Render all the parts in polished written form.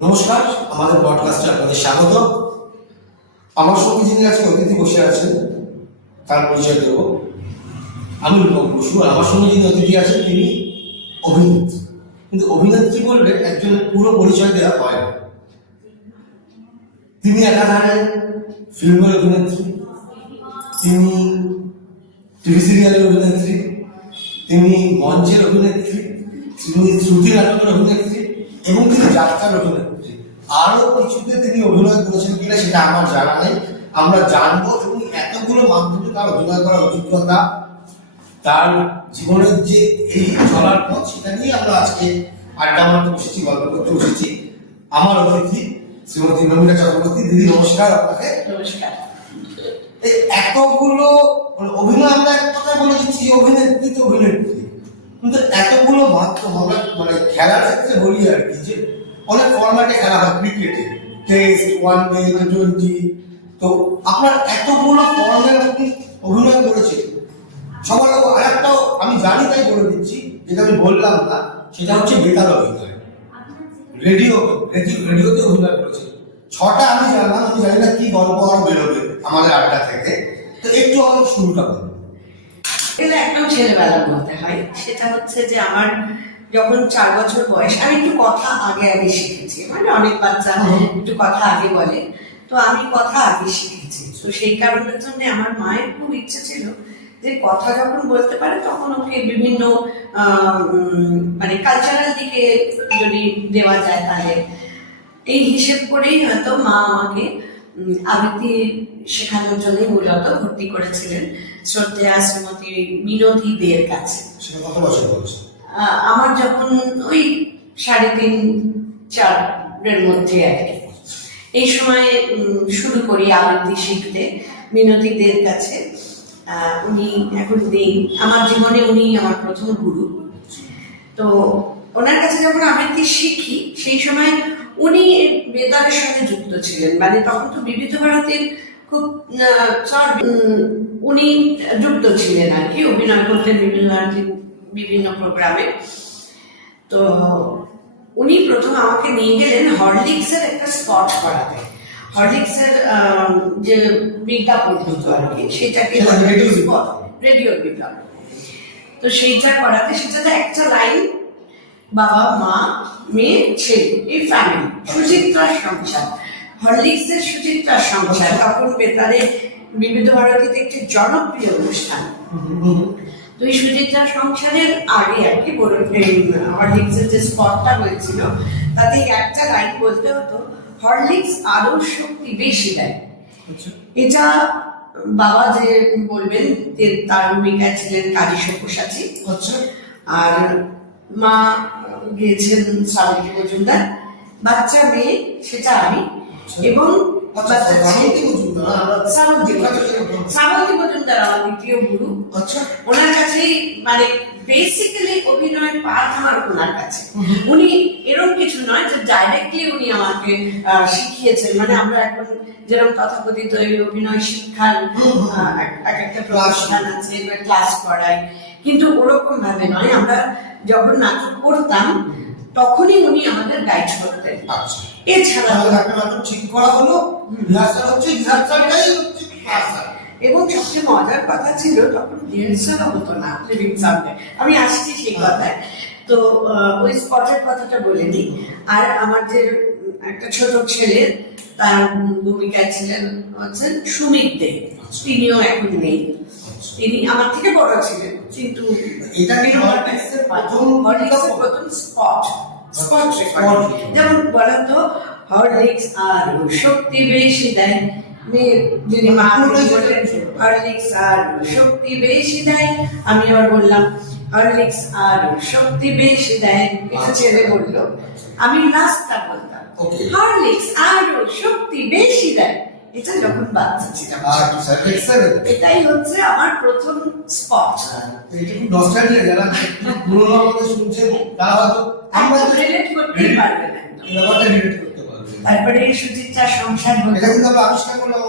নমস্কার, আমাদের পডকাস্টে আপনাদের স্বাগত। আমার সঙ্গে যিনি আজকে অতিথি বসে আছেন তার পরিচয় দেব। আমি রূপক বসু। আর আমার সঙ্গে যিনি অতিথি আছেন তিনি অভিনেত্রী। কিন্তু অভিনেত্রী বললে একজনের পুরো পরিচয় দেওয়া হয় না। তিনি একাধারে ফিল্মের অভিনেত্রী, তিনি টিভি সিরিয়ালের অভিনেত্রী, তিনি মঞ্চের অভিনেত্রী, তিনি শ্রুতি নাটকের অভিনেত্রী এবং তিনি যাত্রার অভিনেত্রী। আরো কিছুতে তিনি অভিনয় করেছেন কিনা সেটা আমার জানা নেই, আমরা জানবো। এবং এতগুলো মাধ্যমে তার অভিনয় করার অভিজ্ঞতা, তার জীবনের যে এই চলার পথ, সেটা নিয়ে আমরা আজকে আড্ডা মারতে বসেছি, গল্প করতে বসেছি। আমার অতিথি শ্রীমতী নমিতা চক্রবর্তী। দিদি নমস্কার আপনাকে। নমস্কার। এই এতগুলো অভিনয়, আমরা এক কথা বলে দিচ্ছি অভিনেত্রী তো অভিনেত্রী, কিন্তু এতগুলো মাধ্যম আমরা খেলার ক্ষেত্রে বলি আর কি, যে অনেক ফরম্যাটে খেলা হয়, ক্রিকেটে টেস্ট, ওয়ান ডে, টি20। তো আপনার এতগুলো ফরম্যাটে আপনি অভিনয় করেছেন। সবার আর একটাও আমি জানি, তাই বলে দিচ্ছি, যেটা আমি বললাম না, সেটা হচ্ছে বেতার অভিনয়। রেডিওতে অভিনয় করেছেন 6টা আমি জানলাম। আমি জানি না কি গল্প আরো বেরোবে আমাদের আড্ডা থেকে। তো একটু আমার শুরুটা বলুন। এটা একদম ছেলেবেলা বলতে হয়। সেটা হচ্ছে যে আমার যখন 4 বছর বয়স, আমি একটু কথা আগে শিখেছি। অনেক বাচ্চা একটু কথা আগে বলে, তো আমি কথা আগে শিখেছি। তো সেই কারণের জন্য আমার মায়ের খুব ইচ্ছে ছিল যে কথা যখন বলতে পারে তখন ওকে বিভিন্ন কালচারাল দিকে যদি দেওয়া যায়, তাহলে এই হিসেব করেই হয়তো মা আমাকে আবৃত্তি শেখানোর জন্য মূলত ভর্তি করেছিলেন শ্রদ্ধেয়া শ্রীমতী মিনতি দের কাছে। সেটা কত বছর বয়স? আমার যখন ওই 3.5-4 মধ্যে আর কি, এই সময় শুরু করি আবৃত্তি শিখতে মিনতি দের কাছে। উনি এখন নেই আমার জীবনে, উনি আমার প্রথম গুরু। তো ওনার কাছে যখন আবৃত্তি শিখি, সেই সময় উনি বেতারের সঙ্গে যুক্ত ছিলেন। তখন তো বিবিধ ভারতীর খুব উনি যুক্ত ছিলেন আর কি, অভিনয় করতেন বিবিধ ভারতীর বিভিন্ন প্রোগ্রামে। তো উনি প্রথম আমাকে নিয়ে গেলেন হরলিক্সের একটা স্পট করাতে। হরলিক্সের যে বিজ্ঞাপন হতো আর কি, সেটাকে রেডিও বিজ্ঞাপন। তো সেইটা করাতে, সেটাতে একটা লাইন বাবা মা মেয়ে ছেলে, এই ফ্যামিলি, সুচিত্রার সংসার, হরলিক্সের সুচিত্রার সংসার তখন বেতারে বিবিধ ভারতীতে একটি জনপ্রিয় অনুষ্ঠান। তো এই সুচিত্রার সংসারের আগে আর কি হরলিক্সের যে স্পটটা হয়েছিল, তাতে একটা লাইন বলতে হতো, হরলিক্স আরো শক্তি বেশি দেয়। এটা বাবা যে বলবেন, তার ভূমিকায় ছিলেন কাজী সব্যসাচী, আর মা গিয়েছেন শ্রাবন্তী মজুমদার। বাচ্চা মেয়ে সেটা আমি, এবং শ্রাবন্তী মজুমদার আমার দ্বিতীয় গুরু। ওনার কাছেই বেসিক্যালি অভিনয়ের পাঠ আমার ওনার কাছে। উনি এরকম কিছু নয় যে ডাইরেক্টলি উনি আমাকে শিখিয়েছেন। আমরা এখন যেরকম তথাকথিত অভিনয় শিক্ষার একটা প্রতিষ্ঠান আছে, ক্লাস করাই, কিন্তু ওরকম ভাবে নয়। আমরা যখন নাটক করতাম তখনই উনি আমাদের গাইড করতেন। এছাড়া নাটক ঠিক করা হলো, এবং সবচেয়ে মজার কথা ছিল, তখন রিহার্সালও হতো না লিভিং সাউন্ডে। আমি আসছি সেই কথায়। তো ওই স্পটের কথাটা বলে দিই। আর আমার যে একটা ছোট ছেলে, তার ভূমিকায় ছিলেন হচ্ছেন সুমিত দে। তিনিও এখন নেই, তিনি আমার থেকে বড় ছিলেন, কিন্তু প্রথম স্পট যেমন বলেন তো, হরলিক্স আর শক্তি বেশি দেয়, যিনি মা বললেন হরলিক্স আর শক্তি বেশি দেয়, আমি আবার বললাম হরলিক্স আর শক্তি বেশি দেয়। এটা ছেলে বললো, আমি লাস্টটা বলতাম হরলিক্স আর শক্তি বেশি দেয়। এটা যখন বাচ্চা ছিলাম। এটাই হচ্ছে আমার প্রথম স্পট। রিলেট করতেই পারবেন। তারপরে সুচিত্রার সংসার এটা কিন্তু আমরা আবিষ্কার করলাম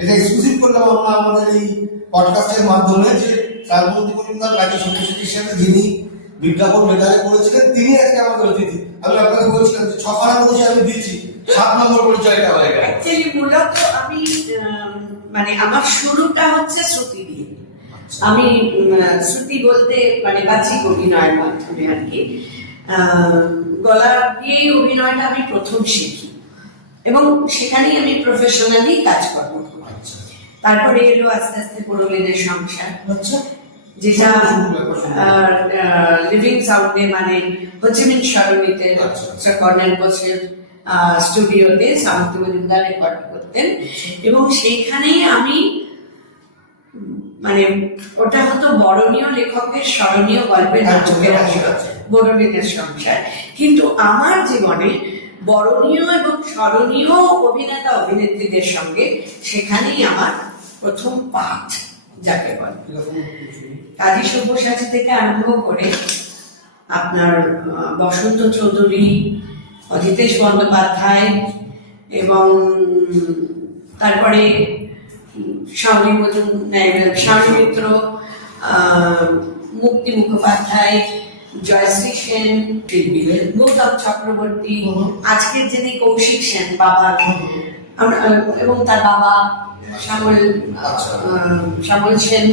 এটা এক্সক্লুসিভ করলাম আমরা আমাদের এই পডকাস্টের মাধ্যমে, যে শ্রাবন্তী মজুমদার কাজী সব্যসাচীর সাথে যিনি বিজ্ঞাপন মেটারে করেছিলেন, তিনি আজকে আমাদের অতিথি। আমি আপনাকে বলছিলাম যে 6খানা পরিচয় আমি দিচ্ছি, 7 নম্বর পরিচয়টা হয়ে গেল। অ্যাকচুয়ালি মূলত আমি মানে আমার শুরুটা হচ্ছে শ্রুতি দিয়ে। আমি শ্রুতি বলতে মানে বাচিক অভিনয়ের মাধ্যমে আর কি, গলা দিয়ে অভিনয়টা আমি প্রথম শিখি এবং সেখানেই আমি প্রফেশনালি কাজকর্ম করি। তারপরে এলো আস্তে আস্তে পুরোলিনের সংসার, যেটা লিভিং সাউন্ডে মানে হোচিমিন সরণিতে কর্নেল বোসের স্টুডিওতে সাউন্ড মজুমদার রেকর্ড করতেন এবং সেইখানেই আমি মানে ওটা হতো বরণীয় লেখকের স্মরণীয় গল্পের নাটকের আসর পুরোলিনের সংসার। কিন্তু আমার জীবনে বরণীয় এবং স্মরণীয় অভিনেতা অভিনেত্রীদের সঙ্গে সেখানেই আমার প্রথম পাঠ, যাকে বলে কাজী সব্যসাচী থেকে আরম্ভ করে আপনার বসন্ত চৌধুরী, অজিতেশ বন্দ্যোপাধ্যায় এবং তারপরে শাওনি মিত্র, মুক্তি মুখোপাধ্যায়, জয়শ্রী সেন, গৌতম চক্রবর্তী, আজকের যিনি কৌশিক সেন বাবা এবং তার বাবা শ্যামল সেন,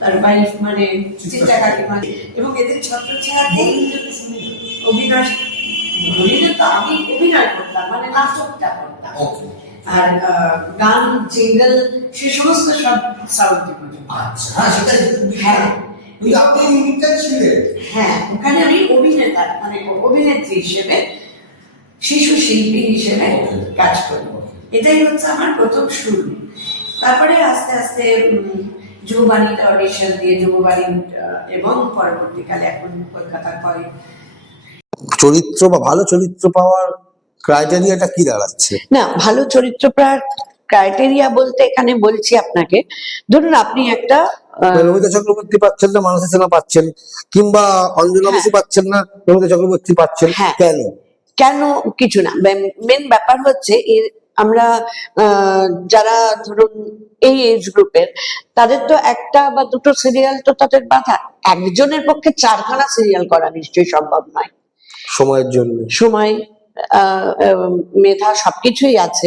তার ওয়াইফ মানে চিত্রা কাকিমা, এবং এদের ছত্রছায়াতেই অভিনয় তো আমি অভিনয় করতাম, মানে নাটকটা করতাম, আর গান জিঙ্গল সে সমস্ত সব সাউথ হ্যাঁ, ওখানে আমি অভিনেতা মানে অভিনেত্রী হিসেবে, শিশু শিল্পী হিসেবে কাজ করি। এটাই হচ্ছে আমার প্রথম শুরু। তারপরে আস্তে আস্তে যুববাণীতে অডিশন দিয়ে যুববাণী এবং পরবর্তীকালে এখন কলকাতার পরে চরিত্র বা ভালো চরিত্র পাওয়ার ক্রাইটেরিয়াটা কি দাঁড়াচ্ছে? না, ভালো চরিত্র পাওয়ার ক্রাইটেরিয়া বলতে এখানে বলছি আপনাকে, ধরুন আপনি একটা নমিতা চক্রবর্তী পাচ্ছেন না, মানসী সিনহা পাচ্ছেন, কিংবা অঞ্জনা বসু পাচ্ছেন না, নমিতা চক্রবর্তী পাচ্ছেন, কেন? কেন কিছু না, মেন ব্যাপার হচ্ছে আমরা যারা ধরুন এই এজ গ্রুপের, তাদের তো একটা বা দুটো সিরিয়াল তো তাদের বাধা, একজনের পক্ষে 4খানা সিরিয়াল করা নিশ্চয়ই সম্ভব নয় সময়ের জন্য। সময়, মেধা সবকিছুই আছে,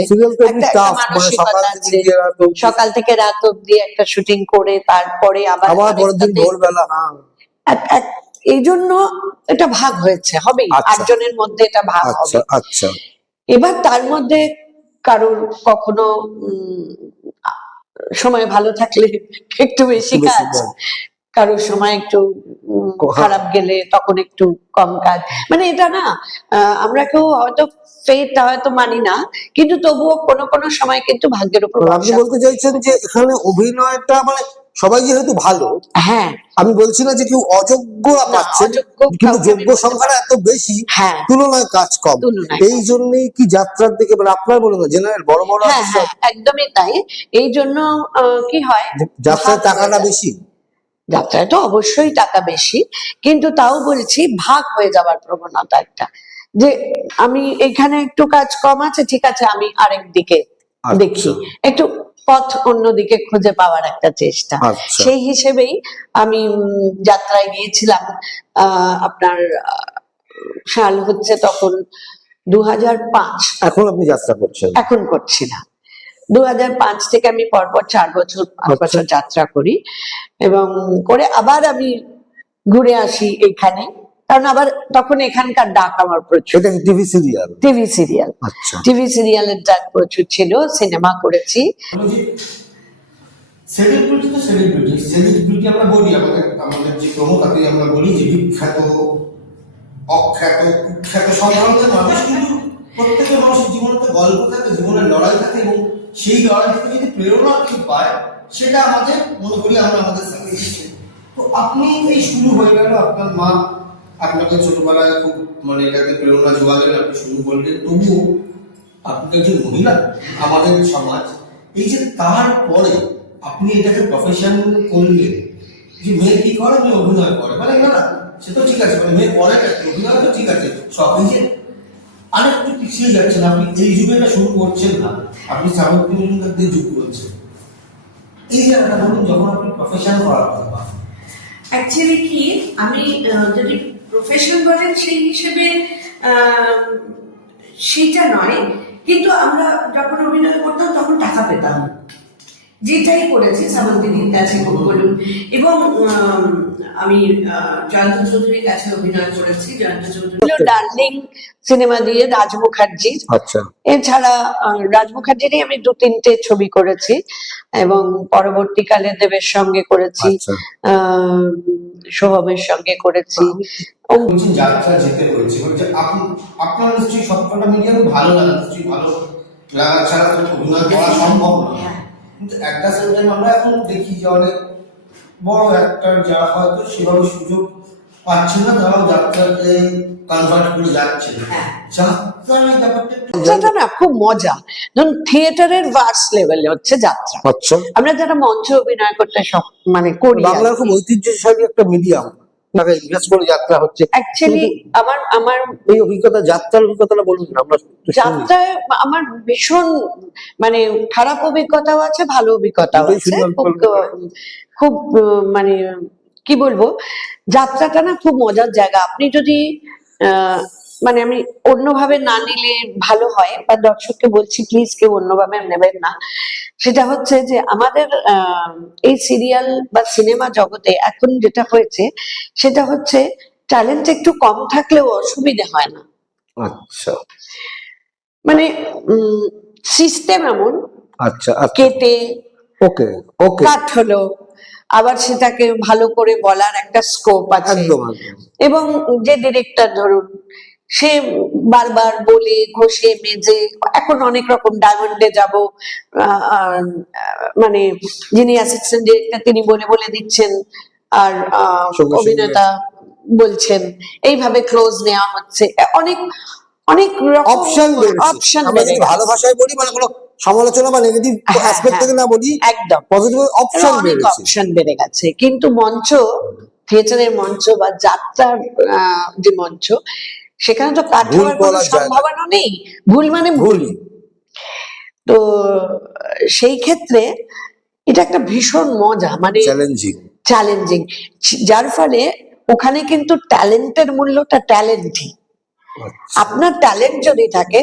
সকাল থেকে রাত অব্দি একটা শুটিং করে তারপরে আবার পরের দিন ভোরবেলা, এই জন্য এটা ভাগ হয়েছে, হবে 8 জনের মধ্যে এটা ভাগ হবে। আচ্ছা, এবার তার মধ্যে কারোর কখনো সময় ভালো থাকলে একটু বেশি কাজ, কারোর সময় একটু খারাপ গেলে তখন একটু কম কাজ, মানে এটা না আমরা কেউ হয়তো ফেট হয়তো মানি না, কিন্তু তবুও কোনো কোনো সময় কিন্তু ভাগ্যের উপর। আপনি বলতে চাইছেন যে এখানে অভিনয়টা মানে সবাই যেহেতু ভালো, হ্যাঁ, আমি বলছি না যে কেউ অযোগ্য পাচ্ছেন, কিন্তু যোগ্য সংখ্যাটা এত বেশি, তুলনায় কাজ কম, এই জন্যই কি যাত্রার দিকে মানে আপনার বলুন জেনারেল বড় বড় একদমই তাই, এই জন্য কি হয় যাত্রার টাকাটা বেশি, যাত্রায় তো অবশ্যই টাকা বেশি, কিন্তু তাও বলছি ভাগ হয়ে যাওয়ার প্রবণতা একটা, যে আমি এখানে একটু কাজ কম আছে, ঠিক আছে আমি আরেক দিকে দেখি, একটু পথ অন্যদিকে খুঁজে পাওয়ার একটা চেষ্টা। সেই হিসেবেই আমি যাত্রায় গিয়েছিলাম। আপনার সাল হচ্ছে তখন 2005। এখন আপনি যাত্রা করছেন? এখন করছি না, 2005 থেকে আমি পরপর 4 বছর 5 বছর যাত্রা করি এবং করে আবার আমি ঘুরে আসি এখানে, কারণ আবার তখন এখানকার ডাক আমার প্রচুর। টিভি সিরিয়াল টিভি সিরিয়ালের ডাক প্রচুর ছিল, সিনেমা করেছি। সেলিব্রিটি তো সেলিব্রিটি আমরা বলি, আমাদের যে প্রমোটাকে আমরা বলি যে বিখ্যাত অখ্যাত কুখ্যাত সব ধরনের মানুষ, কিন্তু প্রত্যেকের মানুষের জীবনে তো গল্প থাকে, জীবনের লড়াই থাকে, এবং সেই লড়াই থেকে যদি প্রেরণা কেউ পায় সেটা আমাদের মনে করি আমরা আমাদের সাকসেস। তো আপনি এই শুরু হয়ে গেল, আপনার মা আপনাকে ছোটবেলায় খুব মানে এটাকে প্রেরণা জোগালেন, আপনি শুরু করলেন, তবুও আপনি একজন মহিলা, আমাদের সমাজ এই যে তারপরে আপনি এটাকে প্রফেশন করলেন, যে মেয়ে কি করে, মেয়ে অভিনয় করে, মানে না সে তো ঠিক আছে, মানে মেয়ে করে অভিনয় তো ঠিক আছে, সব এই যে আরেকটু পিছিয়ে যাচ্ছেন, আপনি এই যুগে শুরু করছেন না, আপনি সামগ্রী মজুমদার দিয়ে যুগ করছেন, এই জায়গাটা বলুন, যখন আপনি প্রফেশন করার কথা অ্যাকচুয়ালি কি আমি যদি প্রফেশন বলেন সেই হিসেবে সেটা নয়, কিন্তু আমরা যখন অভিনয় করতাম তখন টাকা পেতাম, যেটাই করেছি সামন্তিনীর কাছে বলুন, এবং আমি জয়ন্ত চৌধুরীর কাছে অভিনয় করেছি। জয়ন্ত চৌধুরী ডার্লিং সিনেমা দিয়ে রাজ মুখার্জির, আচ্ছা, এছাড়া রাজ মুখার্জিরই আমি 2-3টে ছবি করেছি, এবং পরবর্তীকালে দেবের সঙ্গে করেছি, সোহমের সঙ্গে করেছি। বলছেন যাত্রা যেতে হয়েছে, বলছে আপনার নিশ্চয়ই সবকটা মিডিয়াম ভালো লাগে, নিশ্চয়ই ভালো লাগা ছাড়া তো অভিনয় করা সম্ভব না। কিন্তু একটা সেম টাইম আমরা এখন দেখি যে অনেক বড় অ্যাক্টর যারা হয়তো সেভাবে সুযোগ পাচ্ছে না, তারাও যাত্রাতে কনভার্ট করে যাচ্ছে। যাত্রাটা না খুব মজা, ধরুন থিয়েটারের ভার্স লেভেলে হচ্ছে যাত্রা। আচ্ছা, আমরা যারা মঞ্চে অভিনয় করতে মানে করি, বাংলার খুব ঐতিহ্যশালী একটা মিডিয়াম, ইনভেস্ট করে যাত্রা হচ্ছে। অ্যাকচুয়ালি আমার এই অভিজ্ঞতা, যাত্রার অভিজ্ঞতাটা বলুন না। আমরা যাত্রায় আমার ভীষণ মানে খারাপ অভিজ্ঞতাও আছে, ভালো অভিজ্ঞতাও আছে। খুব মানে কি বলবো, যাত্রাটা না খুব মজার জায়গা। আপনি যদি মানে আমি অন্যভাবে না নিলে ভালো হয়, বা দর্শককে বলছি প্লিজ কেউ অন্যভাবে নেবেন না, সেটা হচ্ছে যে আমাদের এই সিরিয়াল বা সিনেমা জগতে এখন যেটা হয়েছে সেটা হচ্ছে ট্যালেন্ট একটু কম থাকলেও অসুবিধা হয় না। আচ্ছা, মানে সিস্টেম এমন, আচ্ছা, কেটে ওকে ওকে কাট হলো, আবার সেটাকে ভালো করে বলার একটা স্কোপ আছে, এবং যে ডিরেক্টর ধরুন সে বারবার বলে ঘষে মেজে, এখন অনেক রকম ডায়মন্ডে যাব, মানে যিনি অ্যাসিস্ট্যান্ট ডিরেক্টর তিনি বলে বলে দিচ্ছেন, আর অভিনেতা বলছেন, এইভাবে ক্লোজ নেওয়া হচ্ছে, অনেক অনেক অপশন ভালো ভাষায় বলি, মানে কোনো সমালোচনা বা নেগেটিভ অ্যাসপেক্ট থেকে না বলি, একদম পজিটিভ অপশন বেড়ে গেছে। কিন্তু মঞ্চ, থিয়েটারের মঞ্চ বা যাত্রার যে মঞ্চ, সেখানে তো কাট হওয়ার কোনো সম্ভাবনা নেই, ভুল মানে ভুল। তো সেই ক্ষেত্রে এটা একটা ভীষণ মজা, মানে চ্যালেঞ্জিং, যার ফলে ওখানে কিন্তু ট্যালেন্টের মূল্যটা ট্যালেন্টই। আপনার ট্যালেন্ট যদি থাকে,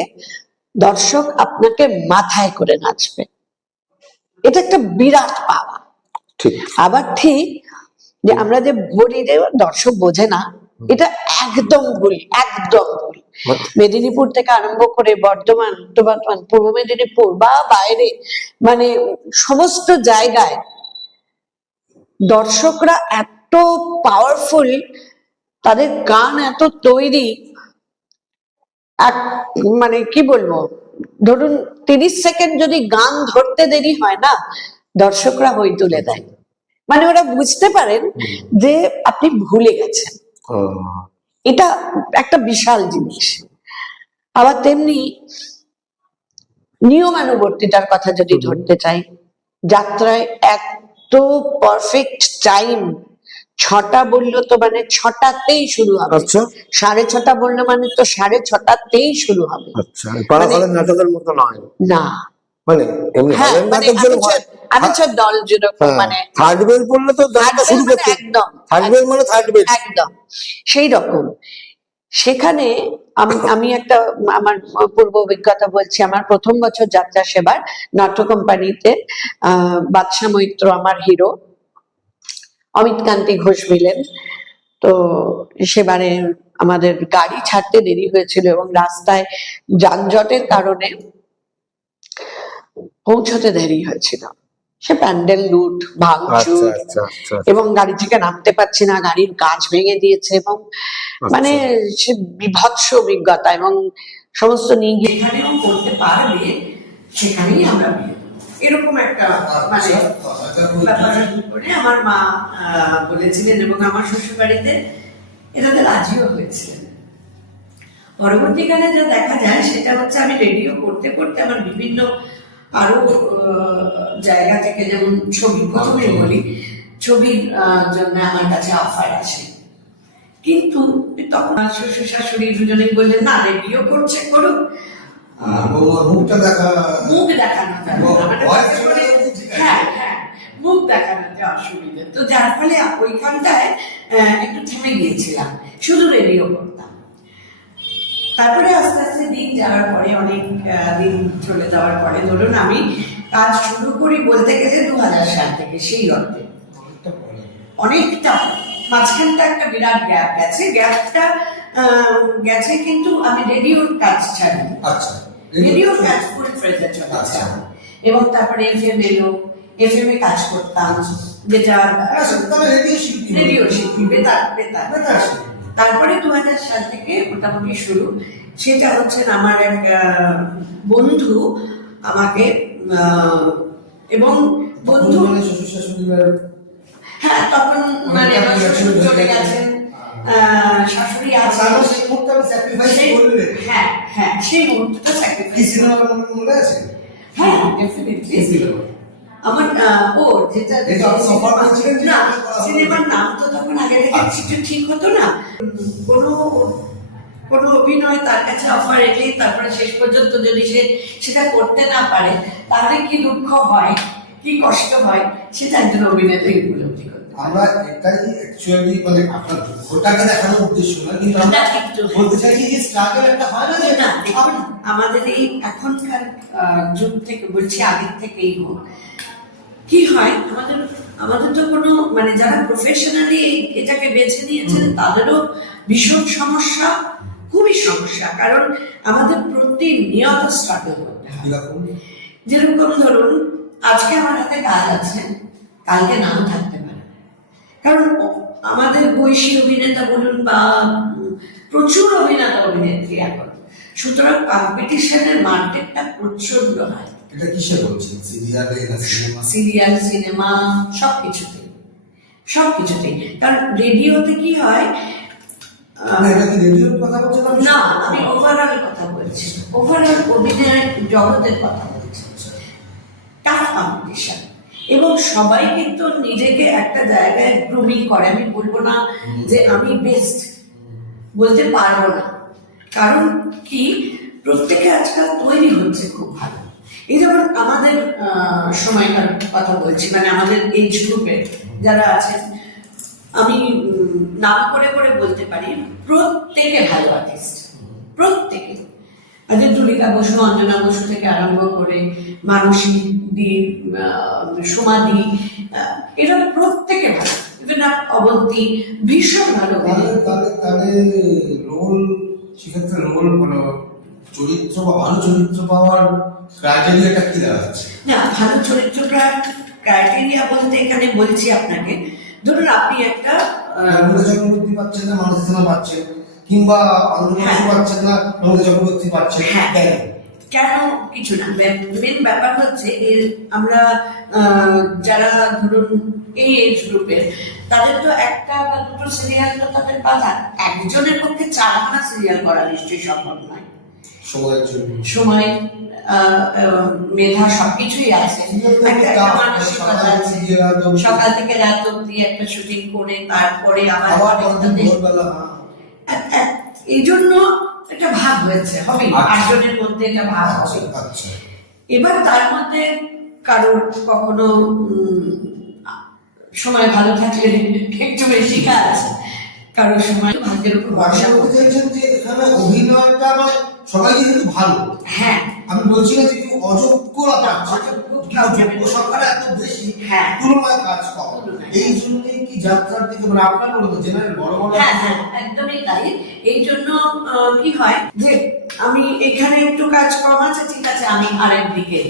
দর্শক আপনাকে মাথায় করে নাচবে, এটা একটা বিরাট পাওয়া। আবার ঠিক যে আমরা যে বলি যে দর্শক বোঝে না, এটা একদম ভুল, একদম ভুল। মেদিনীপুর থেকে আরম্ভ করে বর্ধমান, পূর্ব মেদিনীপুর বা বাইরে, মানে সমস্ত জায়গায় দর্শকরা এত পাওয়ারফুল, তাদের গান এত তৈরি, মানে কি বলবো, ধরুন 30 সেকেন্ড যদি গান ধরতে দেরি হয় না, দর্শকরা হই তুলে দেয়, মানে ওরা বুঝতে পারেন যে আপনি ভুলে গেছেন। এটা একটা বিশাল জিনিস। আবার তেমনি নিয়মানুবর্তিতার কথা যদি ধরতে চাই, যাত্রায় এত পারফেক্ট টাইম, 6টা বললো তো মানে 6টাতেই শুরু হবে, 6:30 বললো মানে তো 6:30তেই শুরু হবে। নাটকের মতো নয় না, মানে দল যেরকম, মানে থার্ড বেল পড়লে তো শুরু করতে একদম থার্ড বেল মানে থার্ড বেল, একদম সেই রকম। সেখানে আমি একটা আমার পূর্ব অভিজ্ঞতা বলছি। আমার প্রথম বছর যাত্রা সেবার নাট্য কোম্পানিতে বাদশা মৈত্র আমার হিরো, অমিত কান্তি ঘোষ মিলেন। তো সেবারে আমাদের গাড়ি ছাড়তে দেরি হয়েছিল এবং রাস্তায় যানজটের কারণে পৌঁছতে দেরি হয়েছিল। সে প্যান্ডেল লুট, ভাঙচুর, এবং গাড়ি থেকে নামতে পারছি না, গাড়ির কাঁচ ভেঙে দিয়েছে, এবং মানে সে বিভৎস অভিজ্ঞতা। এবং সমস্ত নিয়ে যেখানেও করতে পারবে সেখানেই আমরা এরকম একটা মানে ব্যাপার করে আমার মা বলেছিলেন, এবং আমার শ্বশুর বাড়িতে এটাতে রাজিও হয়েছিলেন। পরবর্তীকালে যা দেখা যায় সেটা হচ্ছে, আমি রেডিও করতে করতে আমার বিভিন্ন আরো জায়গা থেকে, যেমন ছবি, প্রথমে বলি ছবির জন্য আমার কাছে অফার আসে, কিন্তু তখন শ্বশুর শাশুড়ি দুজনেই বললেন না, রেডিও করছে করুক, মুখ দেখানো, হ্যাঁ হ্যাঁ মুখ দেখানোর যে অসুবিধা, তো যার ফলে ওইখানটায় একটু থেমে গিয়েছিলাম, শুধু রেডিও করতাম। তারপরে আস্তে আস্তে দিন যাওয়ার পরে, অনেক দিন চলে যাওয়ার পরে, ধরুন আমি কাজ শুরু করি বলতে গেলে 2000 সাল থেকে, সেই অর্থে অনেকটা মাঝখানটা একটা বিরাট গ্যাপ গেছে। গ্যাপটা গেছে কিন্তু আমি রেডিওর কাজ ছাড়ি, রেডিওর কাজ ফুল ফ্রেজে চলেছে। এবং তারপরে এফএম এলো, এফএম এ কাজ করতাম, যেটা রেডিও শিল্পী, বেতার। তারপরে 2000 সাল থেকে মোটামুটি শুরু। সেটা হচ্ছে আমার এক বন্ধু আমাকে, এবং বন্ধু, হ্যাঁ তখন মানে শ্বশুর চলে গেছেন, শাশুড়ি আছে, হ্যাঁ হ্যাঁ সেই মুহূর্তটা স্যাক্রিফাইস। হ্যাঁ ডেফিনেটলি আমার ও যেটা না, সিনেমার নাম তো তখন আগে থেকে কিছু ঠিক হতো না। কোনো অভিনয় তার কাছে অফার এলেই তারপরে শেষ পর্যন্ত যদি সে সেটা করতে না পারে, তাহলে কি দুঃখ হয়, কি কষ্ট হয়, সেটা একজন অভিনেতাই উপলব্ধি করতে। আমরা এটাই অ্যাকচুয়ালি মানে আপনার দুঃখটাকে দেখানোর উদ্দেশ্য না, কিন্তু আমরা বলতে চাইছি যে স্ট্রাগল একটা হয় না, যে আমাদের এই এখনকার যুগ থেকে বলছি, আগের থেকেই হোক, কি হয় আমাদের তো কোনো মানে যারা প্রফেশনালি এটাকে বেছে নিয়েছেন তাদেরও ভীষণ সমস্যা, খুবই সমস্যা। কারণ আমাদের প্রতিনিয়ত স্ট্রাগল করতে হয়। যেরকম ধরুন আজকে আমার হাতে কাজ আছে, কালকে নাও থাকতে পারে, কারণ আমাদের বৈশী অভিনেতা বলুন বা প্রচুর অভিনেতা অভিনেত্রী এখন, সুতরাং কম্পিটিশনের মার্কেটটা প্রচন্ড হয়। এটা কিসে বলছেন, সিরিয়াল, সিনেমা, সবকিছুতেই। কারণ রেডিওতে কি হয়, না আমি ওভারঅল কথা বলছি, ওভারঅল অভিনয়ের জগতের কথা বলছি। টাফ কম্পিটিশন, এবং সবাই কিন্তু নিজেকে একটা জায়গায় গ্রুমিং করে। আমি বলবো না যে আমি বেস্ট, বলতে পারবো না, কারণ কি প্রত্যেকে আজকাল তৈরি হচ্ছে খুব ভালো। এই যেমন আমাদের সময়কার কথা বলছি, মানে আমাদের এজ গ্রুপে যারা আছেন, আমি নাম করে করে বলতে পারি, প্রত্যেকে ভালো আর্টিস্ট, প্রত্যেকে। তুলিকা বসু, অঞ্জনা বসু থেকে আরম্ভ করে মানসী দি, সোমাদি, এরা প্রত্যেকে ভালো। ইভেন অবন্তী ভীষণ ভালো। রোল, সেক্ষেত্রে রোল কোনো চরিত্র বা ভালো চরিত্র পাওয়ার ক্রাইটেরিয়াটা কি দাঁড়াচ্ছে? না, ভালো চরিত্রটা ক্রাইটেরিয়া বলতে এখানে বলছি আপনাকে, ধরুন আপনি একটা চক্রবর্তী পাচ্ছেন না, মানুষ পাচ্ছেন, কিংবা পাচ্ছেন না, চক্রবর্তী পাচ্ছেন, কেন? কিছু না, মেন ব্যাপার হচ্ছে আমরা যারা ধরুন এই এজ গ্রুপের, তাদের তো একটা বা দুটো সিরিয়াল তো তাদের বাধা। একজনের পক্ষে 4খানা সিরিয়াল করা নিশ্চয়ই সম্ভব নয়। সময়, মেধা সবকিছুই আছে, সকাল থেকে রাত অব্দি একটা শুটিং করে তারপরে আবার এই জন্য একটা ভাগ হয়েছে, হবে 8 জনের মধ্যে একটা ভাগ হবে। এবার তার মধ্যে কারোর কখনো সময় ভালো থাকলে একটু বেশি কাজ, কারোর সময় ভাগ্যের উপর ভরসা করতে চাইছেন যে এখানে অভিনয়টা মানে সবাই যেহেতু ভালো, হ্যাঁ আমি বলছি না যে কেউ অযোগ্যরা পাচ্ছে, অযোগ্য সংখ্যাটা এত বেশি, তুলনায় কাজ কম। এই জন্যই কি যাত্রার দিকে মানে আপনার বলবো জেনারেল বড় বড়, হ্যাঁ হ্যাঁ একদমই তাই। এই জন্য কি হয় যে আমি এখানে একটু কাজ কম আছে, ঠিক আছে, আমি আরেক দিকে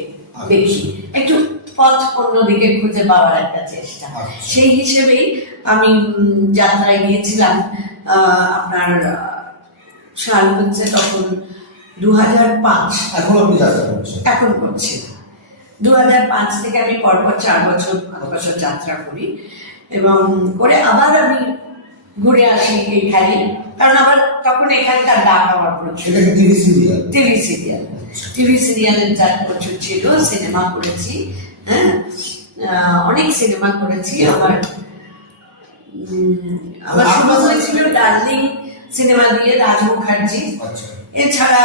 দেখি, একটু পথ অন্যদিকে খুঁজে পাওয়ার একটা চেষ্টা। সেই হিসেবেই আমি যাত্রায় গিয়েছিলাম। আপনার সাল হচ্ছে তখন 2005। এখন আপনি যাত্রা করছেন? এখন করছি। 2005 থেকে আমি পরপর 4 বছর যাত্রা করি, এবং করে আবার আমি ঘুরে আসি এইখানে, কারণ আবার তখন এখানকার ডাক আমার প্রচুর। টিভি সিরিয়ালের 4 বছর ছিল। সিনেমা করেছি, হ্যাঁ অনেক সিনেমা করেছি। আমার শুরু হয়েছিল ডার্লিং সিনেমা দিয়ে, রাজ মুখার্জি। এছাড়া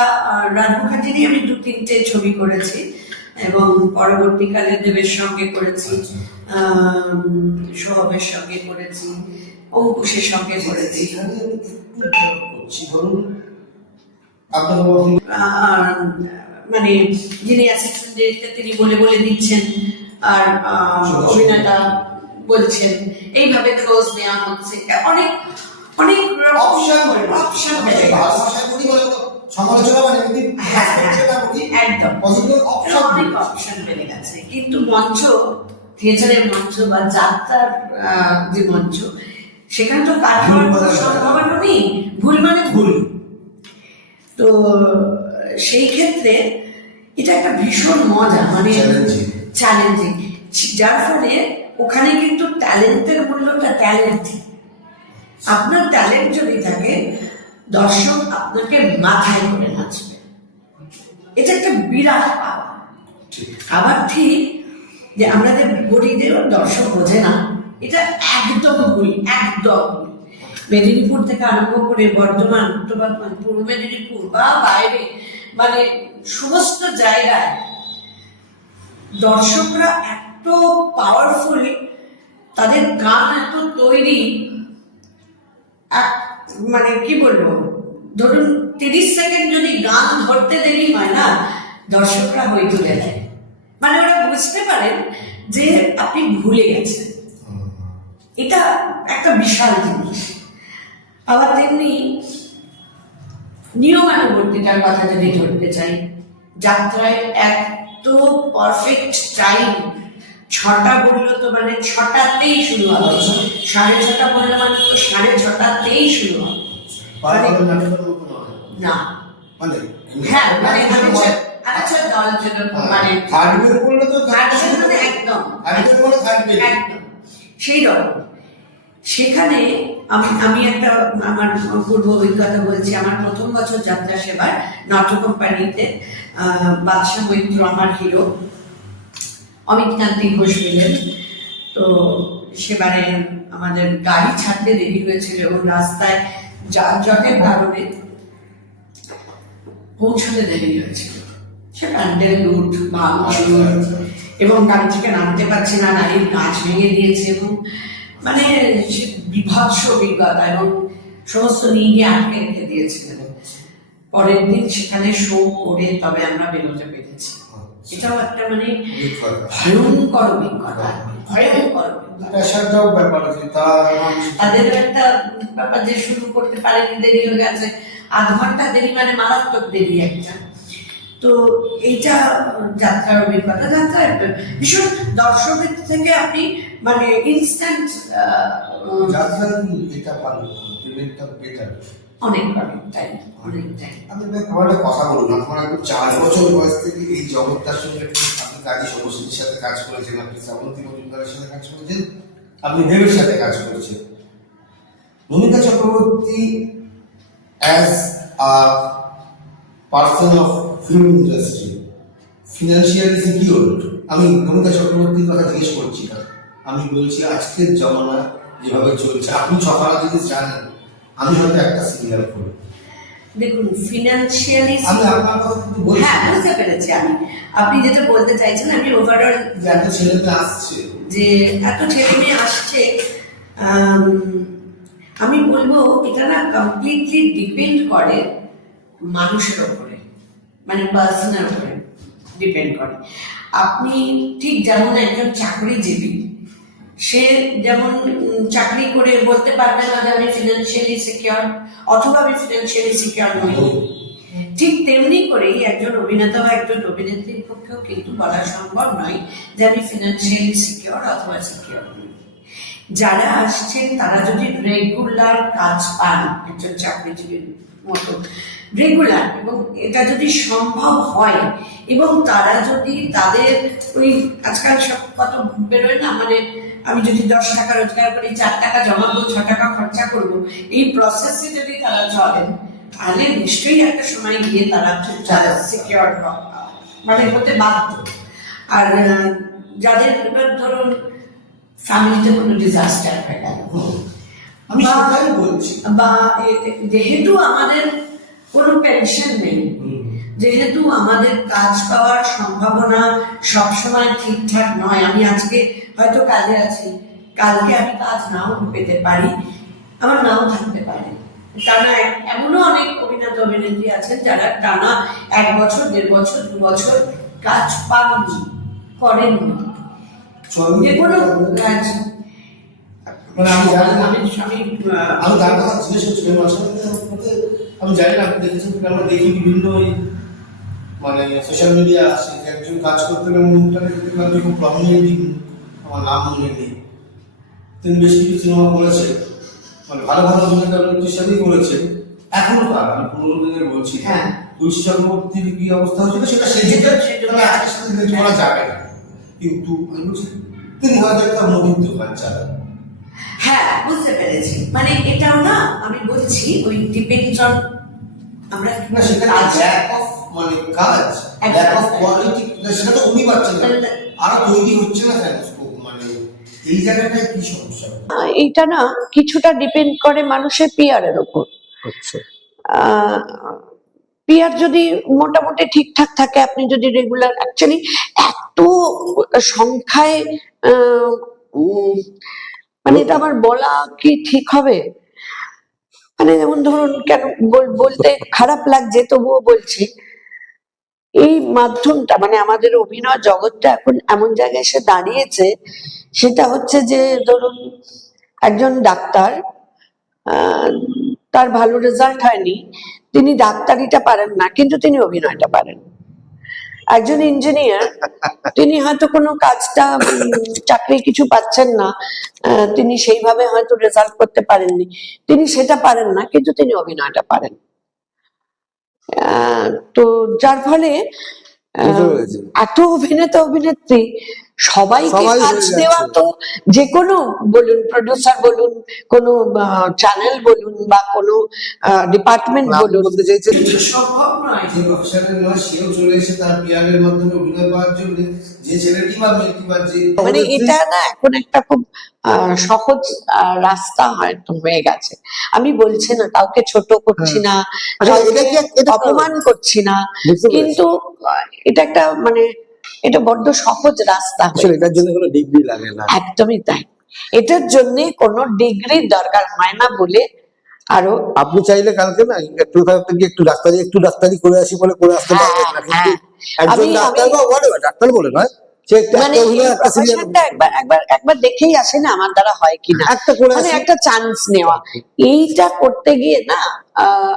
রাজ মুখার্জি নিয়ে আমি 2-3টে ছবি করেছি। এবং পরবর্তীকালে দেবের সঙ্গে করেছি, সোহমের সঙ্গে করেছি, অঙ্কুশের সঙ্গে করেছি। মানে যিনি অ্যাসিস্ট্যান্ট ডিরেক্টর তিনি বলে বলে দিচ্ছেন আর অভিনেতা বলছেন, এইভাবে ক্লোজ নেওয়া হচ্ছে, অনেক অনেক অপশন বেড়ে গেছে। সমালোচনা মানে একদম অনেক অপশন বেড়ে গেছে। কিন্তু মঞ্চ, থিয়েটারের মঞ্চ বা যাত্রার যে মঞ্চ, সেখানে তো কাজ করার সম্ভাবনা নেই, ভুল মানে ভুল। তো সেই ক্ষেত্রে এটা একটা ভীষণ মজা, মানে চ্যালেঞ্জিং, যার ফলে ওখানে কিন্তু ট্যালেন্টের মূল্যটা ট্যালেন্ট। আপনার ট্যালেন্ট যদি থাকে, দর্শক আপনাকে মাথায় করে নাচবে, এটা একটা বিরাট পাওয়া। আবার ঠিক যে আমরা যে বলি যে দর্শক বোঝে না, এটা একদম ভুল, একদম ভুল। মেদিনীপুর থেকে আরম্ভ করে বর্ধমান, উত্তর বর্ধমান, পূর্ব মেদিনীপুর বা বাইরে, মানে সমস্ত জায়গায় দর্শকরা এত পাওয়ারফুল, তাদের গান এত তৈরি, মানে কি বলবো, ধরুন 30 সেকেন্ড যদি গান ধরতে দেরি হয় না, দর্শকরা হই তুলে দেয়, মানে ওরা বুঝতে পারেন যে আপনি ভুলে গেছেন। এটা একটা বিশাল জিনিস। আবার তেমনি নিয়মানুবর্তিতার কথা যদি ধরতে চাই, যাত্রায় এত পারফেক্ট টাইম, 6টা বললো তো মানে 6টাতেই শুরু হবে, 6:30 বললো মানে তো 6:30তেই শুরু হবে না, মানে হ্যাঁ, মানে আচ্ছা দল যেরকম মানে একদম একদম সেই রকম। সেখানে আমি একটা আমার পূর্ব অভিজ্ঞতা বলছি। আমার প্রথম বছর যাত্রা সেবার নাট্য কোম্পানিতে বাদশা মৈত্র আমার হিরো, অমিত কান্তি ঘোষ মিলেন। তো সেবারে আমাদের গাড়ি ছাড়তে দেরি হয়েছিল এবং রাস্তায় যানজটের কারণে পৌঁছতে দেরি হয়েছিল। সে প্যান্ডেল লুট, ভাঙচুর, এবং গাড়ি থেকে নামতে পারছে না, গাড়ির কাঁচ ভেঙে দিয়েছে, এবং মানে বিভৎস অভিজ্ঞতা, এবং সমস্ত নিয়ে আটকে রেখে দিয়েছিলেন। পরের দিন সেখানে শো করে তবে আমরা বেরোতে পেরেছি। এটাও একটা মানে ভয়ঙ্কর অভিজ্ঞতা, ভয়ঙ্কর তাদের একটা ব্যাপার যে শুরু করতে পারেনি, দেরি হয়ে গেছে, 8 ঘন্টা দেরি, মানে মারাত্মক দেরি একটা। তো এইটা যাত্রার অভিজ্ঞতা। যাত্রা ভীষণ দর্শকের থেকে আপনি মানে ইনস্ট্যান্ট অনেক অনেকটাই। আমি একটা কথা বলুন, আপনার 4 বছর বয়স থেকে এই জগৎটার সঙ্গে আপনি কাজী সমষ্টির সাথে কাজ করেছেন, আপনি শ্রাবন্তী মজুমদারের সাথে কাজ করেছেন, আপনি দেবের সাথে কাজ করেছেন। Namita Chakraborty as a person of film industry financially secured, আমি নমিতা চক্রবর্তীর কথা জিজ্ঞেস করছি না, আমি বলছি আজকের জমানা যেভাবে চলছে, আপনি ছকারা যদি জানেন, আমি হয়তো একটা সিরিয়াল করি। দেখুন, ফিনান্সিয়ালি আমি আপনার কথা কিন্তু বলছি, হ্যাঁ বুঝতে পেরেছি আমি, আপনি যেটা বলতে চাইছেন। আমি ওভারঅল এত ছেলেমেয়ে আসছে, যে এত ছেলেমেয়ে আসছে, আমি বলবো এটা না কমপ্লিটলি ডিপেন্ড করে মানুষের ওপরে, মানে পার্সনের উপরে ডিপেন্ড করে। আপনি ঠিক যেমন একজন চাকরিজীবী, সে যেমন চাকরি করে বলতে পারবে না যে আমি ফিনান্সিয়ালি সিকিউর, অথবা আমি ফিনান্সিয়ালি সিকিউর নই, ঠিক তেমনি করেই একজন অভিনেতা বা একজন অভিনেত্রীর পক্ষেও কিন্তু বলা সম্ভব নয় যে আমি ফিনান্সিয়ালি সিকিউর অথবা সিকিউর নই। যারা আসছেন তারা যদি রেগুলার কাজ পান, একজন চাকরিজীবীর মতো রেগুলার, এবং এটা যদি সম্ভব হয়, এবং তারা যদি তাদের ওই আজকাল সব কত বেরোয় না, মানে আমি যদি 10 টাকা রোজগার করি, 4 টাকা জমাবো, 6 টাকা খরচা করবো, এই প্রসেসে যদি তারা চলেন, তাহলে নিশ্চয়ই একটা সময় গিয়ে তারা সিকিউর মানে হতে বাধ্য। আর যাদের ধরুন ফ্যামিলিতে কোনো ডিজাস্টার হয়ে গেল, আমি সেটাই বলছি, বা যেহেতু আমাদের কোনো পেনশন নেই, যেহেতু আমাদের কাজ পাওয়ার সম্ভাবনা সবসময় ঠিকঠাক নয়, আমি আজকে হয়তো কাজে আছি, কালকে আমি কাজ নাও পেতে পারি, আমার নাও থাকতে পারে। টানা এমনও অনেক অভিনেতা অভিনেত্রী আছেন যারা টানা 1 বছর, 1.5 বছর, 2 বছর কাজ পাননি, করেননি যে কোনো কাজ। মানে আমি জানি না, আমি আমি তার কথা জিজ্ঞেস করছিলাম আসলে আমি জানি না, আপনি দেখেছেন কিনা, আমরা দেখি বিভিন্ন ওই মানে সোশ্যাল মিডিয়া আছে যে একজন কাজ করতে গেলে অনুষ্ঠানে দেখলাম যে খুব প্রমিনেন্টলি, আমার নাম মনে নেই, তিনি বেশ কিছু সিনেমা করেছেন, মানে ভালো ভালো অভিনেতা অভিনেত্রীর সাথেই করেছেন। এখনো তার আমি পুরোনো দিনের বলছি, হ্যাঁ। তুলসী চক্রবর্তীর কি অবস্থা হয়েছিল সেটা সেই যুগে আজকের সাথে রিলেট করা যাবে না, কিন্তু আমি বলছি তিনি হয়তো একটা মুদির দোকান চালান। হ্যাঁ, বুঝতে পেরেছি। মানে এটাও না, আমি বলছি ওই ডিপেন্ডস অন আমরা না সেটা ল্যাক অফ মানে কাজ, ল্যাক অফ কোয়ালিটি, সেটা তো উনি পাচ্ছেন না, আরো তৈরি হচ্ছে না কেন স্কোপ, মানে এই জায়গাটায় কি সমস্যা? এইটা না কিছুটা ডিপেন্ড করে মানুষের পিয়ারের উপর। আচ্ছা, পিয়ার যদি মোটামুটি ঠিকঠাক থাকে, আপনি যদি রেগুলার, অ্যাকচুয়ালি এত সংখ্যায় মানে এটা আমার বলা কি ঠিক হবে, মানে যেমন ধরুন, কেন বলতে খারাপ লাগছে তবুও বলছি, এই মাধ্যমটা মানে আমাদের অভিনয় জগৎটা এখন এমন জায়গায় এসে দাঁড়িয়েছে, সেটা হচ্ছে যে ধরুন একজন ডাক্তার, আহ, তার ভালো রেজাল্ট হয়নি, তিনি ডাক্তারিটা পারেন না কিন্তু তিনি অভিনয়টা পারেন। একজন ইঞ্জিনিয়ার, তিনি হয়তো কোনো কাজটা চাকরি কিছু পাচ্ছেন না, তিনি সেইভাবে হয়তো রেজাল্ট করতে পারেননি, তিনি সেটা পারেন না কিন্তু তিনি অভিনয়টা পারেন। তো যার ফলে এত অভিনেতা অভিনেত্রী সবাইকে কাজ দেওয়া, তো যে কোনো বলুন, প্রডিউসার বলুন, কোনো চ্যানেল বলুন বা কোনো ডিপার্টমেন্ট বলুন, সম্ভব নয়। যে প্রফেশনাল নয় সেও চলে এসে তার পিয়ারের মাধ্যমে অভিনয় পাওয়ার জন্য, যে ছেলেটি বা মেয়েটি বা যে মানে এটা না এখন একটা খুব সহজ রাস্তা হয়তো হয়ে গেছে। আমি বলছি না, কাউকে ছোট করছি না, অপমান করছি না, কিন্তু এটা একটা মানে এটা বড্ড সহজ রাস্তা। এটার জন্য কোনো ডিগ্রি লাগে না, একদমই তাই, এটার জন্য কোনো ডিগ্রির দরকার হয় না বলে। আরো আপনি চাইলে কালকে না একটু ডাক্তারি করে আসি বলে করে আসতে পারবেন না, কিন্তু একজন ডাক্তার বা ডাক্তার বলে নয়, মানে একবার দেখেই আসে না আমার দ্বারা হয় কিনা, মানে একটা চান্স নেওয়া, এইটা করতে গিয়ে না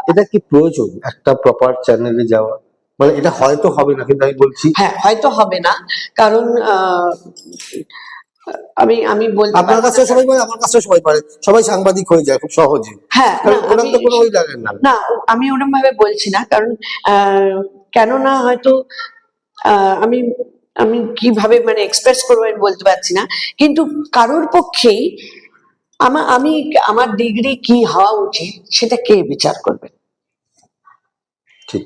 এটা কি প্রয়োজন একটা প্রপার চ্যানেলে যাওয়া? মানে এটা হয়তো হবে না, কিন্তু আমি বলছি হ্যাঁ হয়তো হবে না, কারণ আমি বলতে আপনার কাছে সবাই পারে, আমার কাছে সবাই পারে, সবাই সাংবাদিক হয়ে যায় খুব সহজে। হ্যাঁ, ওরকম তো কোনো ওই লাগে না। না, আমি ওরকম ভাবে বলছি না, কারণ কেননা হয়তো আমি আমি কিভাবে মানে এক্সপ্রেস করবো আমি বলতে পারছি না, কিন্তু কারোর পক্ষেই আমার ডিগ্রি কি হওয়া উচিত সেটা কে বিচার করবেন? ঠিক,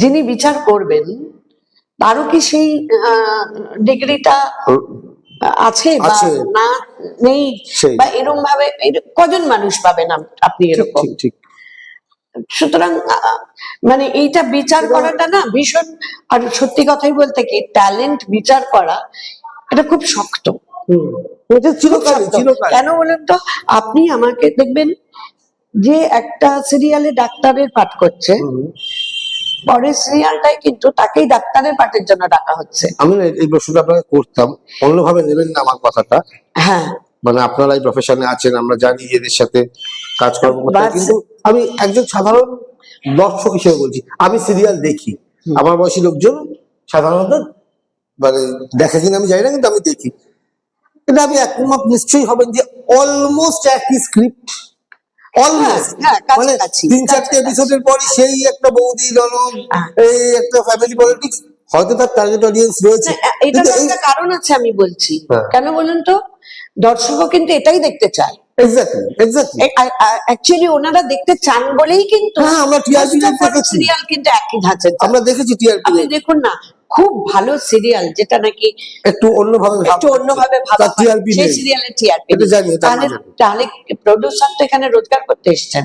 যিনি বিচার করবেন তারও কি সেই ডিগ্রিটা আছে বা না নেই, বা এরকম ভাবে কজন মানুষ পাবেন আপনি এরকম? ঠিক। সুতরাং মানে এইটা বিচার করাটা না ভীষণ, আর সত্যি কথাই বলতে কি ট্যালেন্ট বিচার করা এটা খুব শক্ত। কেন বলেন তো, আপনি আমাকে দেখবেন যে একটা সিরিয়ালে ডাক্তারের পাঠ করছে, পরের সিরিয়ালটাই কিন্তু তাকেই ডাক্তারের পাঠের জন্য ডাকা হচ্ছে। আমি এই প্রশ্নটা আপনাকে করতাম, অন্যভাবে নেবেন না আমার কথাটা। হ্যাঁ, মানে আপনারা এই প্রফেশনে আছেন, আমরা জানি এদের সাথে কাজকর্ম করতে, কিন্তু আমি একজন সাধারণ দর্শক হিসেবে বলছি, আমি সিরিয়াল দেখি, আমার বয়সী লোকজন সাধারণত মানে দেখে কিনা আমি জানি না, কিন্তু আমি দেখি, কিন্তু আমি একমত নিশ্চয়ই হবেন যে অলমোস্ট একই স্ক্রিপ্ট, অলমোস্ট মানে 3-4টে এপিসোডের পরই সেই একটা বৌদি ননদ, এই একটা ফ্যামিলি পলিটিক্স, হয়তো তার টার্গেট অডিয়েন্স রয়েছে, এটা একটা কারণ আছে আমি বলছি। কেন বলুন তো, দর্শকও কিন্তু এটাই দেখতে চায়। অ্যাকচুয়ালি ওনারা দেখতে চান বলেই কিন্তু আমরা টিআরপি সিরিয়াল কিন্তু একই ধাঁচের, আমরা দেখেছি টিআরপি। আপনি দেখুন না, খুব ভালো সিরিয়াল যেটা নাকি একটু অন্যভাবে ভাবা সেই সিরিয়ালে টিআরপি, তাহলে প্রোডিউসার তো এখানে রোজগার করতে এসেছেন,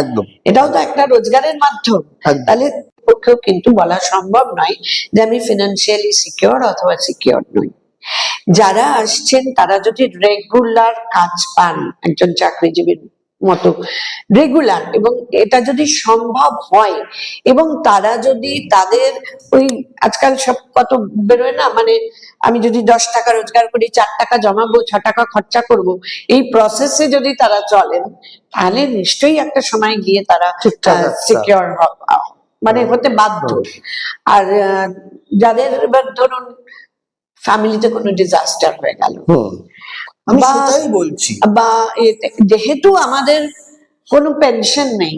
একদম এটাও তো একটা রোজগারের মাধ্যম। তাহলে পক্ষেও কিন্তু বলা সম্ভব নয় যে আমি ফিনান্সিয়ালি সিকিউর অথবা সিকিউর নই। যারা আসছেন তারা যদি রেগুলার কাজ পান একজন চাকরিজীবীর মতো রেগুলার, এবং এটা যদি সম্ভব হয়, এবং তারা যদি তাদের ওই আজকাল সব কত বেরোয় না, মানে আমি যদি 10 টাকা রোজগার করি, 4 টাকা জমাবো, 6 টাকা খরচা করব, এই প্রসেসে যদি তারা চলেন, তাহলে নিশ্চয়ই একটা সময় গিয়ে তারা ঠিকঠাক একটা- সিকিউর মানে হতে বাধ্য। আর যাদের এবার ধরুন ফ্যামিলিতে কোনো ডিজাস্টার হয়ে গেল, আমি বা- সেটাই বলছি। বা যেহেতু আমাদের কোনো পেনশন নেই,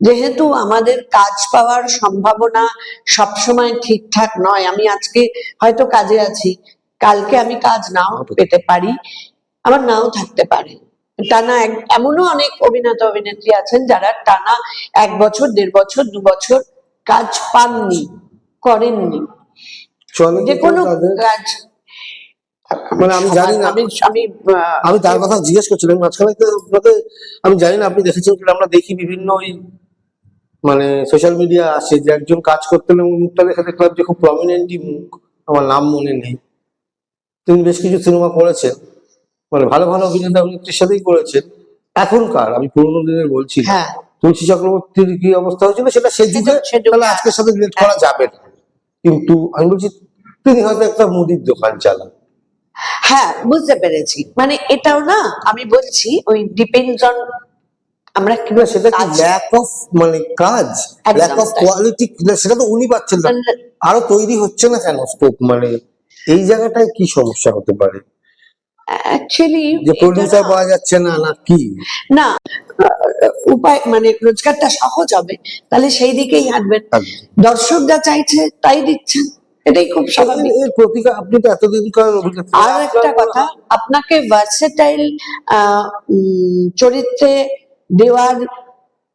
যেহেতু আমাদের কাজ পাওয়ার সম্ভাবনা সবসময় ঠিকঠাক নয়, আমি আজকে হয়তো কাজে আছি, কালকে আমি কাজ নাও পেতে পারি, আমার নাও থাকতে পারে। টানা এমনও অনেক অভিনেতা অভিনেত্রী আছেন যারা টানা 1 বছর, 1.5 বছর, 2 বছর কাজ পাননি, করেননি, চলে যে কোনো কাজ। মানে আমি জানি না, আমি আমি আমি তার কথা জিজ্ঞেস করছিলাম মাঝখানে তো আপনাকে, আমি জানি না আপনি দেখেছেন কিনা, আমরা দেখি বিভিন্ন ওই মানে সোশ্যাল মিডিয়া আসে যে একজন কাজ করতেন এবং মুখটা দেখে দেখলাম যে খুব প্রমিনেন্টই মুখ, আমার নাম মনে নেই, তিনি বেশ কিছু সিনেমা করেছেন, মানে ভালো ভালো অভিনেতা অভিনেত্রীর সাথেই করেছেন। এখনকার, আমি পুরোনো দিনের বলছি না। হ্যাঁ, তুলসী চক্রবর্তীর কি অবস্থা হয়েছিল সেটা সে যুগে, সে যুগে- তাহলে আজকের সাথে রিলেট করা যাবে না, কিন্তু আমি বলছি তিনি হয়তো একটা মুদির দোকান চালান। হ্যাঁ, বুঝতে পেরেছি। মানে এটাও না, আমি বলছি ওই ডিপেন্ডস অন আমরা কি না, সেটা কি কাজ- ল্যাক অফ মানে কাজ, একদম ল্যাক অফ তাই। কোয়ালিটি, সেটা তো উনি পাচ্ছেন না, আরো তৈরি হচ্ছে না কেন স্কোপ, মানে এই জায়গাটায় কি সমস্যা হতে পারে, অ্যাকচুয়ালি যে প্রডিউসার পাওয়া যাচ্ছে না, না কি? না, উপায় মানে রোজগারটা সহজ হবে, তাহলে সেই দিকেই হাঁটবেন। দর্শক যা চাইছে তাই দিচ্ছেন, এটাই খুব স্বাভাবিক। এর প্রতিকা, আপনি তো এতদিনকার অভিনেত্রী, আর একটা কথা, আপনাকে ভার্সেটাইল চরিত্রে দেওয়ার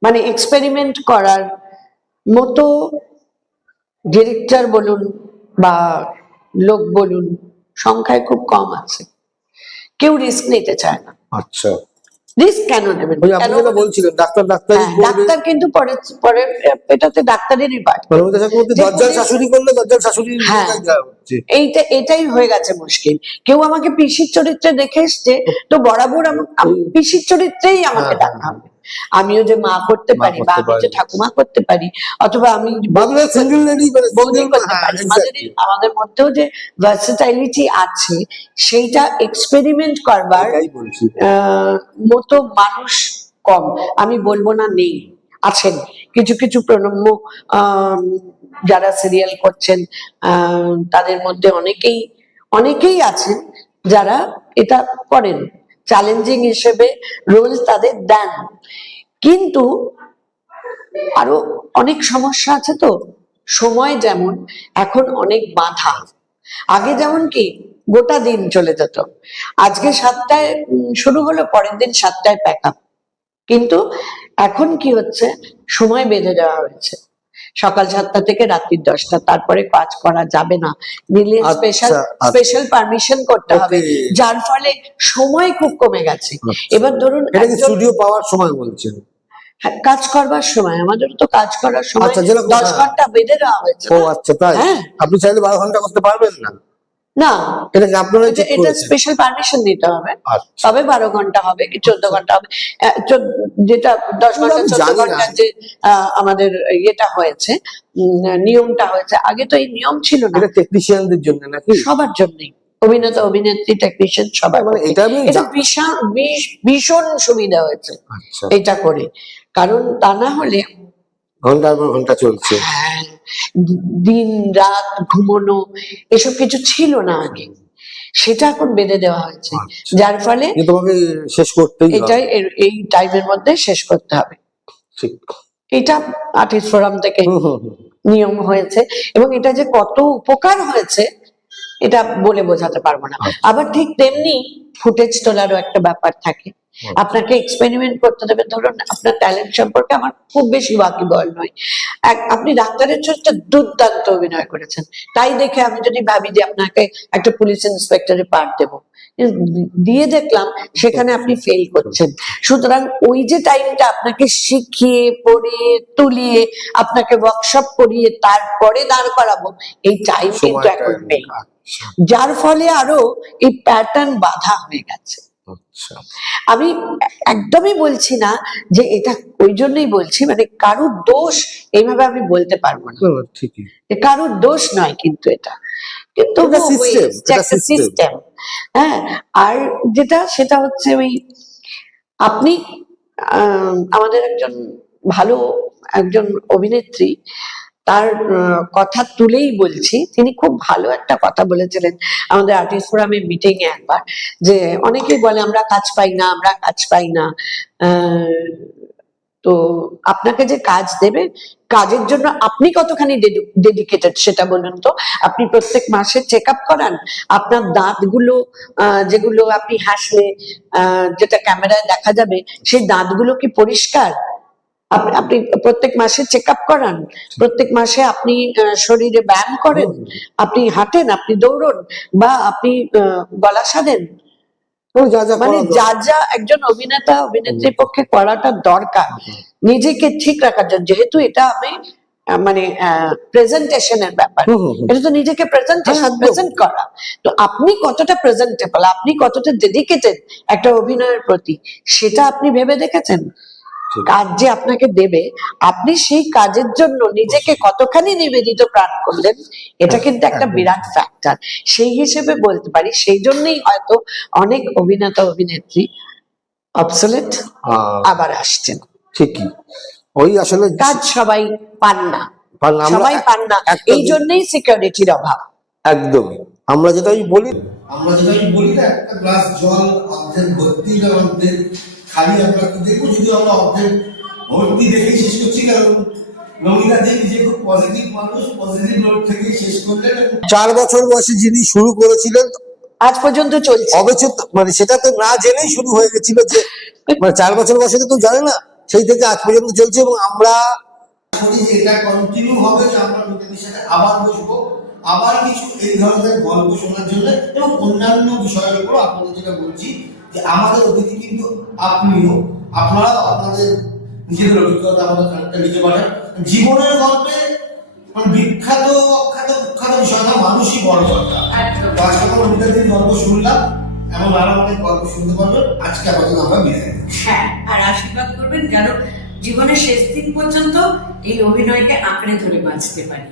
মানে এক্সপেরিমেন্ট করার মতো ডিরেক্টর বলুন বা লোক বলুন, সংখ্যায় খুব কম আছে। কেউ রিস্ক নিতে চায় না। আচ্ছা, রিস্ক কেন নেবেন? ওই আপনি কেন? যেটা বলছিলেন ডাক্তারি হ্যাঁ, করবে, ডাক্তার কিন্তু পরে পরে এটাতে ডাক্তারেরই পার্ট। পরবর্তী চক্রবর্তী যে দরজাল পুলিশ- শাশুড়ি করলে দরজাল শাশুড়ির হ্যাঁ। জায়গায় দেওয়া হচ্ছে। এটাই হয়ে গেছে মুশকিল। কেউ আমাকে পিসির চরিত্রে দেখে এসছে, তো বরাবর পিসির চরিত্রেই আমাকে হ্যাঁ, দেখা হবে। আমিও যে মা করতে মা পারি, বা করতে আমি যে পারি। ঠাকুমা করতে পারি, অথবা আমি বাংলা সিঙ্গেল লেডি, মানে বৌদি single- করতে হ্যাঁ, পারি। exactly. আমাদের মধ্যেও যে ভার্সেটাইলিটি আছে, সেইটা এক্সপেরিমেন্ট করবার এটাই বলছি। মতো মানুষ কম। আমি বলবো না নেই, আছেন কিছু কিছু প্রণম্য যারা সিরিয়াল করছেন, তাদের মধ্যে অনেকেই আছেন যারা এটা করেন, চ্যালেঞ্জিং হিসেবে রোল তাদের দেন। কিন্তু আরো অনেক সমস্যা আছে, তো সময় যেমন এখন অনেক বাধা। আগে যেমন কি গোটা দিন চলে যেত, আজকে 7টায় শুরু হলো, পরের দিন 7টায় প্যাক আপ। কিন্তু এখন কি হচ্ছে, সময় বেঁধে দেওয়া হয়েছে, সকাল 7টা থেকে রাত্রি 10টা, তারপরে কাজ করা যাবে না, দিলে আচ্ছা, স্পেশাল পারমিশন করতে হবে, Okay. যার ফলে সময় খুব কমে গেছে। আচ্ছা। এবার ধরুন এটা কি একজন- স্টুডিও পাওয়ার সময় বলছেন? হ্যাঁ, কাজ করবার সময়, আমাদের তো কাজ করার সময় আচ্ছা, যেরকম- 10 ঘন্টা বেঁধে দেওয়া হয়েছে ও না? আচ্ছা, তাই হ্যাঁ। আপনি চাইলে 12 ঘন্টা করতে পারবেন না? না, এটা কি আপনারাই ঠিক এটা করেছেন? স্পেশাল পারমিশন নিতে হবে, আচ্ছা। তবে 12 ঘন্টা হবে কি 14 ঘন্টা হবে। যেটা 10 ঘন্টা আমি 14 জানি না। ঘন্টা যে আমাদের ইয়েটা হয়েছে, নিয়মটা হয়েছে, আগে তো এই নিয়ম ছিল না। এটা টেকনিশিয়ানদের জন্য নাকি? সবার জন্যই, অভিনেতা অভিনেত্রী টেকনিশিয়ান সবার, মানে পক্ষে। এটা আমি এটা ভীষণ সুবিধা হয়েছে আচ্ছা, এটা করে, কারণ তা না হলে ঘন্টার পর ঘন্টা চলছে। হ্যাঁ, দিন রাত ঘুমোনো এসব কিছু ছিল না আগে, সেটা এখন বেঁধে দেওয়া হয়েছে, আচ্ছা। যার ফলে কিন্তু তোমাকে শেষ করতেই হবে। এটাই এই টাইমের মধ্যে শেষ করতে হবে। ঠিক। এটা আর্টিস্ট ফোরাম থেকে হুম, হুম, হুম। নিয়ম হয়েছে, এবং এটা যে কত উপকার হয়েছে এটা বলে বোঝাতে পারবো না। আচ্ছা। আবার ঠিক তেমনি ফুটেজ তোলারও একটা ব্যাপার থাকে, আপনাকে এক্সপেরিমেন্ট করতে দেবে। ধরুন আপনার ট্যালেন্ট সম্পর্কে আমার খুব বেশি ওয়াকিবল নয়, আপনি ডাক্তারের চরিত্রে দুর্দান্ত অভিনয় করেছেন, তাই দেখে আমি যদি ভাবি যে আপনাকে একটা পুলিশ ইন্সপেক্টরের পার্ট দেবো, দিয়ে দেখলাম সেখানে আপনি ফেল করছেন। সুতরাং ওই যে টাইমটা আপনাকে শিখিয়ে পড়িয়ে তুলিয়ে আপনাকে ওয়ার্কশপ করিয়ে তারপরে দাঁড় করাবো, এই টাইম কিন্তু এখন নেই, যার ফলে আরো এই প্যাটার্ন বাধা হয়ে গেছে। আচ্ছা, আমি একদমই বলছি না যে এটা, ওই জন্যই বলছি মানে কারুর দোষ এইভাবে আমি বলতে পারবো না, ঠিকই, কারুর দোষ নয় কিন্তু এটা, কিন্তু এটা system, এটা একটা system। সিস্টেম। হ্যাঁ, আর যেটা সেটা হচ্ছে ওই আপনি আমাদের একজন ভালো একজন অভিনেত্রী, তার কথা তুলেই বলছি, তিনি খুব ভালো একটা কথা বলেছিলেন আমাদের আর্টিস্ট ফোরামে মিটিং এ একবার, যে অনেকেই বলে আমরা কাজ পাই না, আমরা কাজ পাই না। তো আপনাকে যে কাজ দেবে, কাজের জন্য আপনি কতখানি ডেডিকেটেড সেটা বলুন তো। আপনি প্রত্যেক মাসে চেক আপ করান, আপনার দাঁতগুলো যেগুলো আপনি হাসলে যেটা ক্যামেরায় দেখা যাবে, সেই দাঁতগুলো কি পরিষ্কার? আপনি প্রত্যেক মাসে চেক আপ করান, প্রত্যেক মাসে আপনি শরীরে ব্যায়াম করেন, আপনি হাঁটেন, আপনি দৌড়ন, বা আপনি গলা সাধেন, যা যা মানে করার যা যা একজন অভিনেতা অভিনেত্রীর পক্ষে করাটা দরকার নিজেকে ঠিক রাখার জন্য। যেহেতু এটা আমি মানে প্রেজেন্টেশনের ব্যাপার, এটা তো নিজেকে প্রেজেন্ট করা। তো আপনি কতটা প্রেজেন্টেবল, আপনি কতটা ডেডিকেটেড একটা অভিনয়ের প্রতি, সেটা আপনি ভেবে দেখেছেন? কাজ যে আপনাকে দেবে, আপনি সেই কাজের জন্য নিজেকে কতখানি নিবেদিত প্রাণ করলেন, এটা কিন্তু একটা বিরাট ফ্যাক্টর। সেই হিসেবে বলতে পারি, সেই জন্যই হয়তো অনেক অভিনেতা অভিনেত্রী অবসলেট আবার আসছেন। ঠিকই, ওই আসলে কাজ সবাই পান না, সবাই পান না, এই জন্যই সিকিউরিটির অভাব। একদমই, আমরা যেটা বলি না, একটা গ্লাস জল অর্ধেক ভর্তি না অর্ধেক খালি আমরা কি দেখবো? যদি আমরা অর্ধেক ভর্তি দেখেই শেষ করছি, কারণ নমিতা যে নিজে খুব পজিটিভ মানুষ, পজিটিভ নোট থেকে শেষ করলেন। 4 বছর বয়সে যিনি শুরু করেছিলেন আজ পর্যন্ত চলছে অবচেত, মানে সেটা তো না জেনেই শুরু হয়ে গেছিল, যে মানে 4 বছর বয়সে তো জানে না, সেই থেকে আজ পর্যন্ত চলছে। এবং আমরা করি যে এটা কন্টিনিউ হবে, যে আমরা নমিতাদের সাথে আবার বসবো, আবার কিছু এই ধরনের গল্প শোনার জন্য, এবং অন্যান্য বিষয়ের উপর আপনাদের যেটা বলছি যে আমাদের অতিথি কিন্তু আপনিও, আপনারা আপনাদের নিজেদের অভিজ্ঞতা আমাদের খানিকটা লিখে পাঠান। জীবনের গল্পে মানে বিখ্যাত অখ্যাত কুখ্যাত বিষয় না, মানুষই বড় কথা। আজকে আমরা নমিতাদের গল্প শুনলাম, এবং আরো অনেক গল্প শুনতে পারবেন। আজকে আপাতত আমরা বিদায় নিচ্ছি। হ্যাঁ, আর আশীর্বাদ করবেন যেন জীবনের শেষ দিন পর্যন্ত এই অভিনয়কে আঁকড়ে ধরে বাঁচতে পারি।